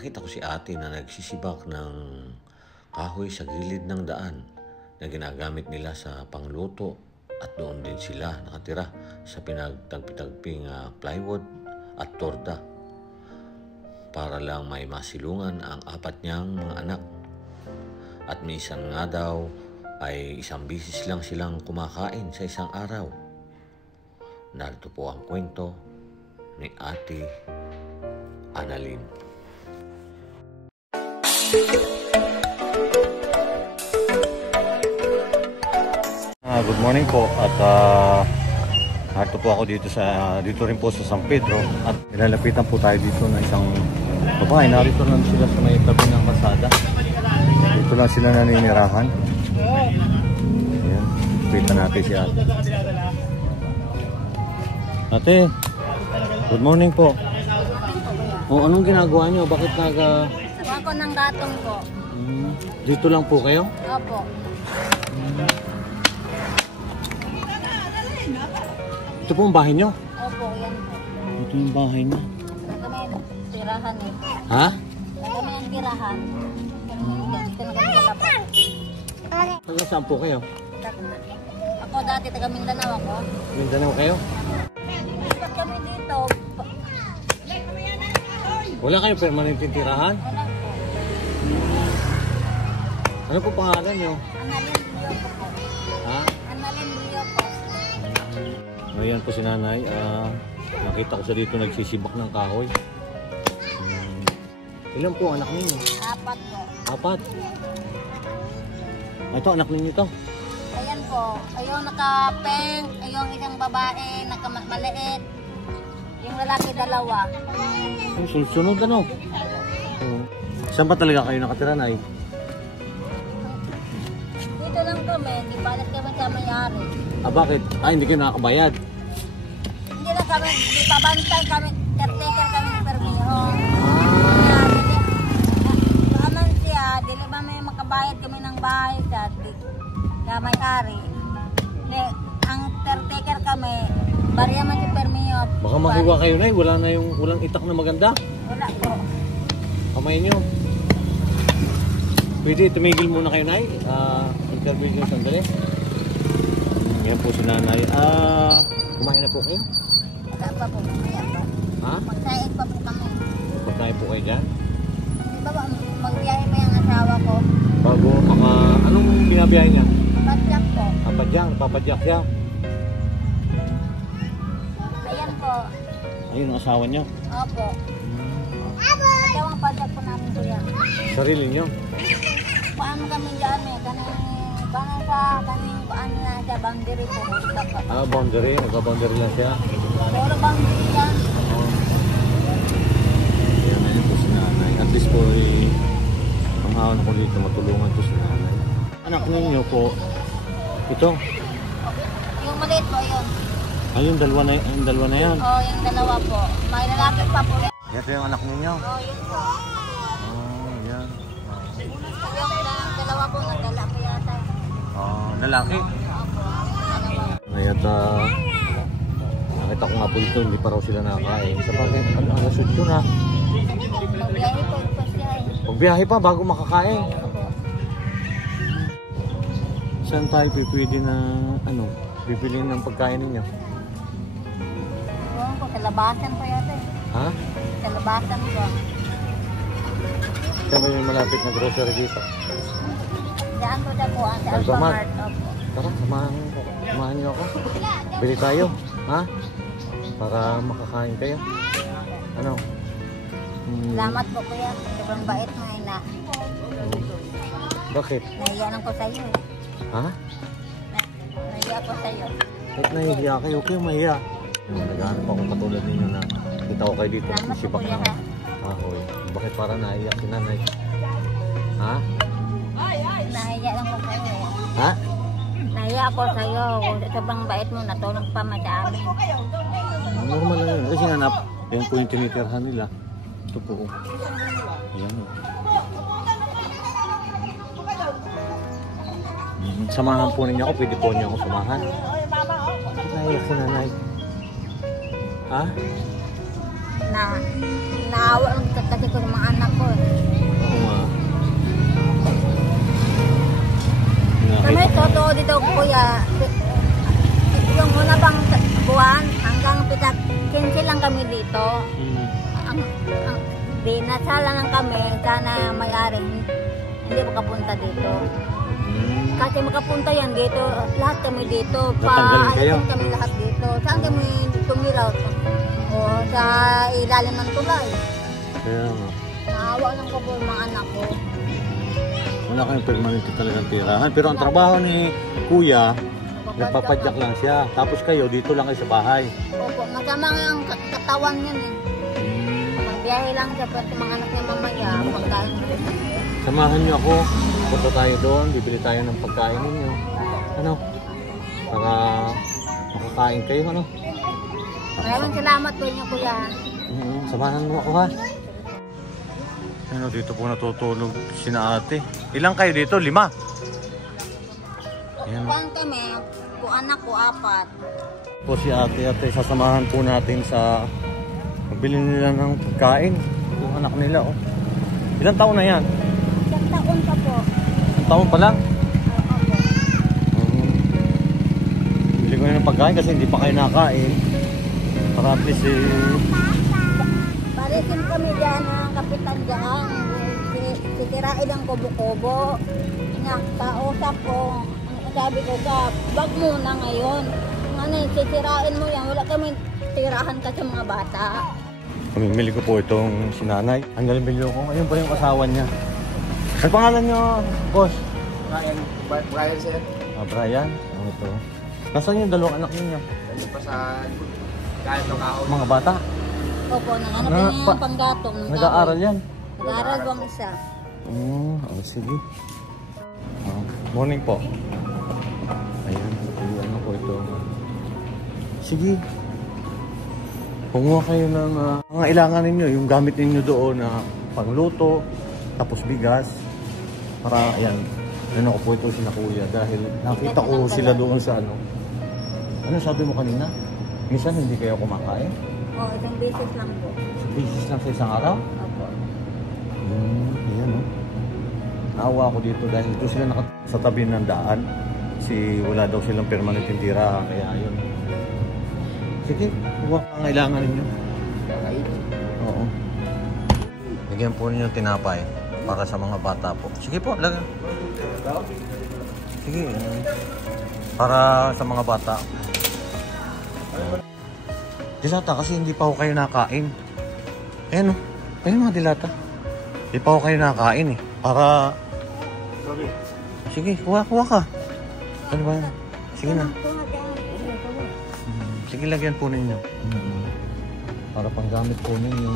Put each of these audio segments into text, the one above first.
nakita ko si ate na nagsisibak ng kahoy sa gilid ng daan na ginagamit nila sa pangluto, at doon din sila nakatira sa pinagtagpi-tagping plywood at torda para lang may masilungan ang 4 niyang mga anak. At minsan nga daw ay isang bisis lang silang kumakain sa isang araw. Narito po ang kwento ni Ate Annalyn. Good morning po, at narito po ako dito rin po sa San Pedro, at nilalapitan po tayo dito na isang babae. Narito lang sila sa may tabi ng kalsada. Dito lang sila naninirahan. Ayan, lapitan natin si ate. Ate, good morning po. O, anong ginagawa nyo? Bakit Kuha ko ng gatong ko. Dito lang po kayo? Opo. Ito po ang bahay nyo? Opo, yan po. Ito yung bahay nyo. Kami tirahan eh. Ha? Kami ang tirahan. Dito na kami kalapag. Taga saan po kayo? Ako dati taga Mindanao ako. Mindanao kayo? Ba't kami dito? Wala kayong permanenteng tirahan? Wala po. Ano po pangalan nyo? Annalyn Rio po. Ha? Annalyn Rio po. Ayan po si nanay. Nakita ko sa dito nagsisibak ng kahoy. Ilan po anak ninyo? 4 po. 4? Ito anak ninyo to? Ayan po. Ayun nakapeng. Ayun isang babae nakamaliit. Yung lalaki 2. Sunod ano? Saan pa talaga kayo nakatira, nay? Dito lang kami. Di balat kami sa mayari. Bakit? Hindi kayo nakakabayad. Hindi na kami. Di pabantay kami. Caretaker kami ng permiho. Baaman siya. Dili ba may makabayad kami ng bahay siya. Na may-ari. Ang caretaker kami. Barya man yung permiho. Baka mahiwa kayo, nay. Walang itak na maganda. Wala po. Kamay nyo. Pwede tumigil muna kayo, nay. Interview nyo sandali. Yan po si nanay. Kumain na po kayo? Wala pa po. Mamaya po. Ha? Magsaing pa po kami. Pagkain po kayo dyan? Di ba ba magbiyahe pa yung asawa ko? Bago anong binabiyahe niya? Padyak po. Papadyak siya. Ayan po. Ayun ang asawa niya. Opo. Ikaw ang padyak po namin kuya. Sarili niyo. Paano kami dyan eh? Kaning paano na sa boundary po. Boundary. Nagka-boundary lang siya. Puro boundary yan. Ayan, ayun po si nanay. At least po, panghawan ko dito, matulungan po si nanay. Anak ninyo po, ito. Yung maliit po yun. Ayun, dalawa na yan. Oo, yung 2 po. May lalaki pa po. Ito yung anak ninyo. Oo, yun po. Yan. Yung 2 po, nagdala po yata. Lalaki. Opo, 2. Ngayon, nakita ko nga po dito, hindi pa raw sila nakakain. Sa bagay, alas 8 na. Magbiyahe po siya eh. Pagbiyahe pa bago makakain. Opo. Saan tayo pwede na, bibilin ng pagkain ninyo? Oo po, sa labasan po yata eh. Ha? Sa labasan po. Saan may malapit na grocery dito? Diyan po sa po, sa Alphamart. Alphamart. Opo. Tara, samahan niyo ako. Bili tayo, ha? Para makakain kayo. Ano? Salamat po kuya. Sobrang bait mo na. Bakit? Nahiya lang ko sa iyo eh. Ha? Nahiya ko sa iyo. Kahit nahihiya kayo, kayo mahiya. Naghahanap ako katulad ninyo na kita ko kayo dito. Salamat po Sisibak kuya ng ha. kahoy. Bakit para naiyak si nanay? Ha? Nahiya lang ko sa iyo eh. Ha? Nahiya ako sa iyo. Sobrang bait mo. Natulong pa madami. Normal lang yun. Kasi hanap, yan po yung tinitirhan nila. Ito po. Ayan. Samahan po ninyo ako. Pwede po niyo ako samahan. Naiyak si nanay. Ha? Naawa lang kasi ko ng mga anak ko eh. kuya, yung una bang buwan, hanggang 15 lang kami dito. Ang dinasala lang kami, sana may-ari, hindi makapunta dito. Kasi makapunta yan dito, lahat kami dito. Natanggalin kayo? Kami lahat dito. Saan kami tumiraw? O sa ilalim ng tulay. Kaya nga. Naawa lang ko po yung mga anak ko. Wala kayong permanente talagang tirahan. Pero ang trabaho ni Kuya, nagpapadyak lang siya. Tapos kayo, dito lang kayo sa bahay. Opo, masama nga ang katawan niyan eh. Magbiyahe lang siya pati mga anak niya mamaya. Pagkain. Samahan niyo ako. Punta tayo doon. Bibili tayo ng pagkain ninyo. Ano? Para makakain kayo, ano? Maraming salamat po niyo, kuya. Samahan mo ako, ha? Ano, dito po natutulog sina ate. Ilang kayo dito? 5? Ayan. Kuan kami, po anak ko 4. Po si ate, sasamahan po natin sa magbili nila ng pagkain. Yung anak nila, oh. Ilang taon na yan? Isang taon pa po. Isang taon pa lang? Opo. Bili ko na ng pagkain kasi hindi pa kayo nakain. Para at least Parisin kami dyan ng kapitan dyan. Sitirain ang kubo-kubo. Kausap ko. Sabi ko ka, bag muna ngayon. Ano, sitirain mo yan. Wala kami tirahan ka sa mga bata. pamimili ko po itong sinanay. Ang galing ko. Ayun pa yung asawa niya. Ang pangalan niyo, boss? Brian, sir. Brian? Ano ito? Nasaan yung 2 anak niyo? Ano pa sa kahit ng kahon. Mga bata? Opo, nanganap niya yung panggatong. Nag-aaral yan? Nag-aaral bang isa? Sige. Morning po. Ayun, ano po ito. Sige. Kumuha kayo ng mga ilangan ninyo, yung gamit ninyo doon na pangluto, tapos bigas. Para, ayan, ano ko po ito sila kuya dahil nakita ko sila doon sa ano. Ano sabi mo kanina? Minsan hindi kayo kumakain? Oo, isang beses lang po. Beses lang sa isang araw? Opo. Ayan o. Naawa ako dito dahil ito sila sa tabi ng daan. Kasi wala daw silang permanent tindira, kaya ayun. Sige, huwag ang kailangan ninyo. Oo. Bigyan po ninyo tinapay para sa mga bata po. Sige po, lagyan. Sige, para sa mga bata. Dilata kasi hindi pa ako kayo nakain. Ayan o, ayun mga dilata. Hindi pa ako kayo nakain eh. Para... Sige, kuha ka. Ano ba yan? Sige na. Sige, lagyan po ninyo. Para panggamit po ninyo.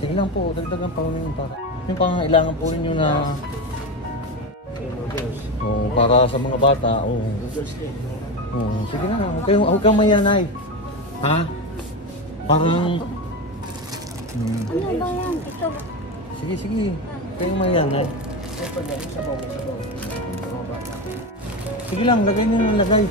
Sige lang po, dagdagan pa ninyo para. Yung pangailangan po ninyo na... para sa mga bata. Sige na, huwag kang mayanay. Ha? Parang... Ano ba yan? Ito. Sige. Kayong mayanay. Sige lang, lagay nyo yung lagay.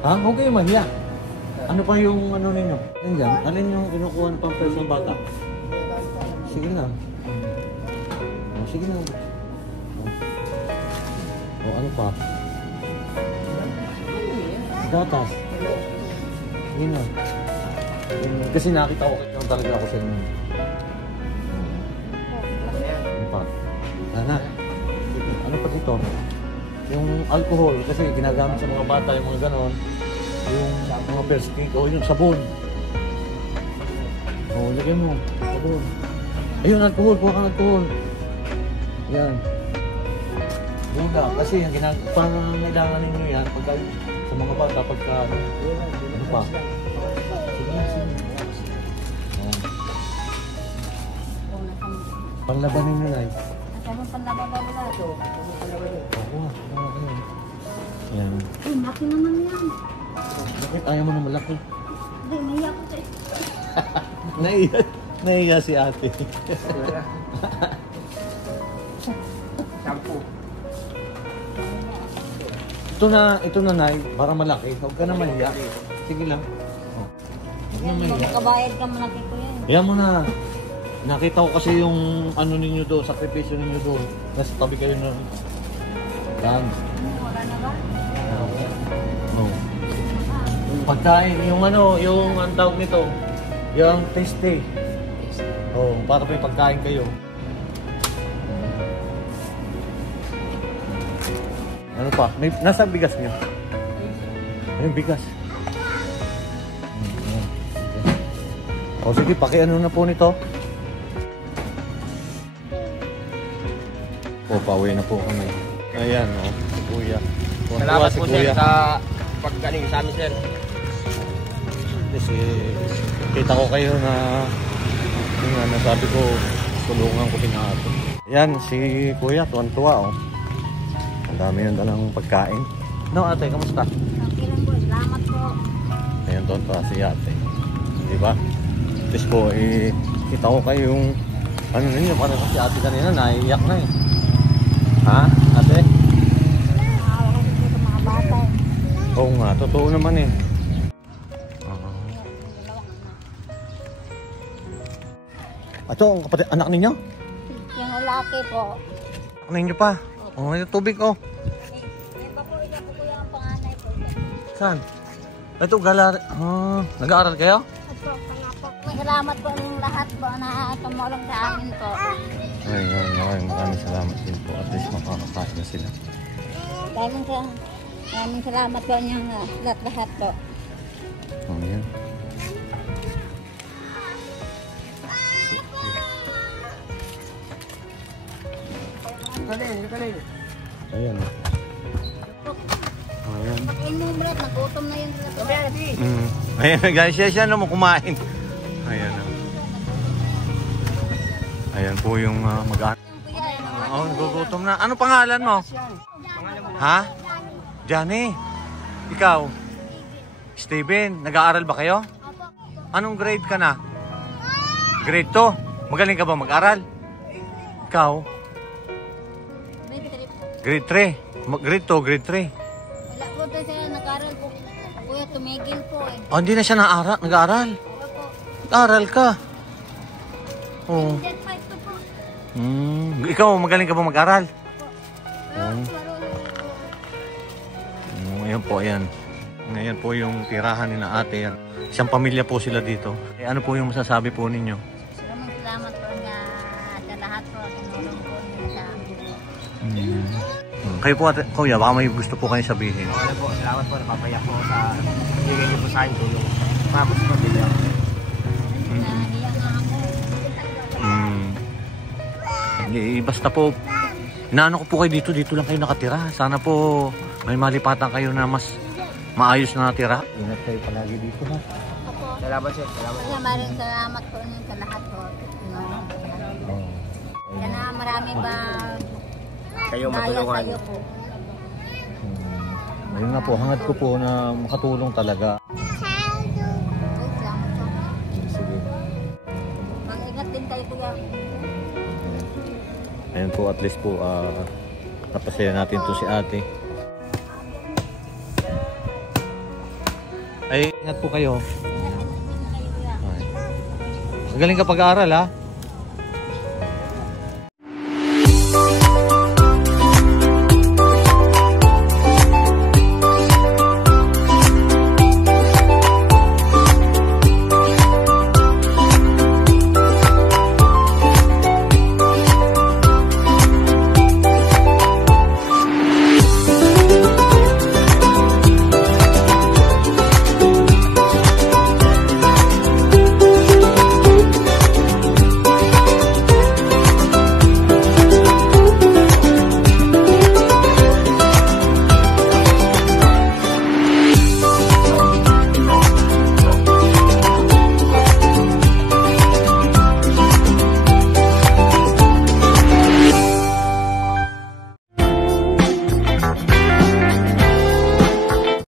Ha? Huwag kayong mahiya. Ano pa yung ano ninyo? Nandiyan, alin yung kinukuha ng pampers ng bata? Sige lang. Sige lang. Ano pa? Gatas. Sige na. Kasi nakita ko kayo talaga ako sa inyo. Ano pa? Ano pa dito? Yung alcohol, kasi ginagamit sa mga bata, yung mga ganon. Yung mga first aid, o yung sabon. Lagyan mo. Sabon. Ayun, alcohol. Kuha kang alcohol. Yan. Yung kasi yung parang kailangan ninyo yan pagka sa mga bata, pagka ano pa? Sige. Panlaban ninyo na eh. Nasaan yung panlaban ba wala ito? Yan. Ay, maki naman yan. Bakit ayaw mo na malaki? Hindi, naiyak ko eh. Naiya si ate. Shampoo. Ito na Nay, para malaki. Huwag ka na mahiya. Sige lang. Huwag na Yan, mahiya. magkabayad ka malaki ko yan. Yan mo na. Nakita ko kasi yung ano ninyo doon, sakripisyo ninyo doon. Nasa tabi kayo na yan. Wala na ba? Oh. Pagkain, yung ano, yung ang tawag nito, yung tasty. Oh, para may pagkain kayo. Ano pa? Nasa bigas nyo? Ayun, bigas. O sige, pakiano na po nito. O, pauwi na po kami. Ayan, o, si Kuya. Salamat Si po sir Kuya. sa paggaling sa amin sir. Kasi kita ko kayo na yung ano, sabi ko, tulungan ko pinato. Yan, si Kuya, tuwan-tuwa, o. Ang dami yung dalang pagkain. No, ate, kamusta? Okay lang po. Salamat po. Ayan, tuwan-tuwa si ate. Diba? Tapos po, kita ko kayo yung ano ninyo, parang si ate kanina, naiiyak na eh. Ha, ate? Nakawa ko dito mga bata. Oo nga, totoo naman eh. Ito, ang kapatid, anak ninyo? Yung lalaki po. Anak ninyo pa? Oh, may tubig oh. Yung pa po, ito po kuya ang panganay po. Saan? Ito, galar. Nag-aaral kayo? Opo, kaya po. Salamat po ng lahat po na tumulong sa amin po. Ayun, maraming salamat din po. At least makakakain na sila. Maraming salamat po niyang lahat po. Ayan. Galing. Ayan. Ayan. Ayun mo mulat, nagutom na yun. Ayan guys, siya na mo kumain. Ayan. Ayan po yung mag-aaral. Oh, nagugutom na. Ano pangalan mo? Ha? Johnny. Ikaw? Steven, nag-aaral ba kayo? Anong grade ka na? Grade 2. Magaling ka ba mag-aral? Ikaw? Grade 3. Grade 2, grade 3. Wala po tayo siya nag-aral po. Kuya, tumigil po eh. Oh, hindi na siya nag-aaral. Wala po. Nag-aaral ka. Oh. Dead fight to po. Ikaw, magaling ka ba mag-aral? Pero, Ayan po, ayan. Ngayon po yung tirahan ni na ate. Isang pamilya po sila dito. Ano po yung masasabi po ninyo? maraming salamat po nga sa lahat po. Tinulong po niyo sa amin po. Kayo po, ate, kuya, baka may gusto po kayo sabihin. Ano po, salamat po. Napapayak po sa bigay niyo po sa akin tulong. Tapos po bigla. Nahiya nga ako. Basta po, inaano ko po kayo dito lang kayo nakatira. Sana po may malipatan kayo na mas maayos na natira. Ingat kayo palagi dito ha. Ako. Salamat sir. Salamat. Kaya maraming salamat po niyo sa lahat po. Tinulong po sa lahat. Sana marami ba Kayo daya matulungan. sa'yo po. Ayun nga po, hangad ko po na makatulong talaga. Ay, salamat po. Sige. Mag-ingat din kayo kuya. Ayan po, at least po, napasaya natin to si ate. Ay, ingat po kayo. Ingat din kayo kuya. Magaling ka pag-aaral ha.